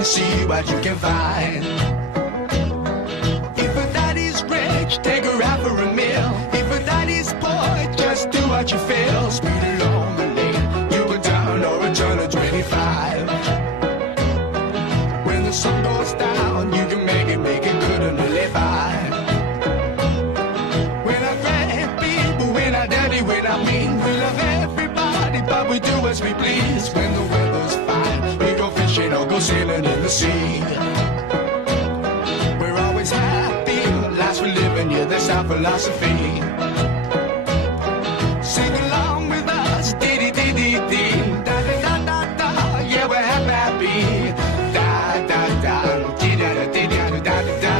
and see what you can find. If a daddy's rich, take her out for a meal. If a daddy's poor, just do what you feel. Speed along the lane, you can turn or a turn of 25. When the sun goes down, you can make it good and live by. When I grab people, when I daddy, when I mean, we love everybody, but we do as we please. When the weather's fine, we go fishing or go sailing in the sea. We're always happy, lives we live in, yeah, that's our philosophy. Sing along with us, dee-dee-dee-dee-dee, da-da-da-da-da, yeah, we're happy, da-da-da, dee-da-da-dee-da-da-da-da.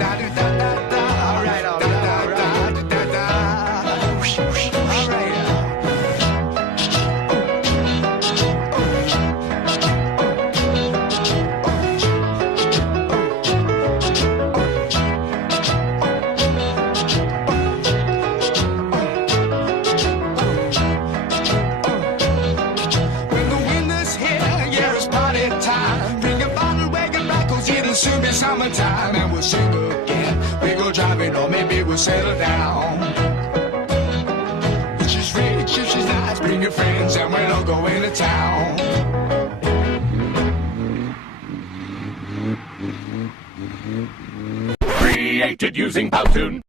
Da-da-da-da-da, all right, all right, all right, da-da-da. All right. Soon be summertime and we'll sing again. We go driving or maybe we'll settle down. If she's rich, if she's nice, bring your friends and we'll all go into town. Created using Powtoon.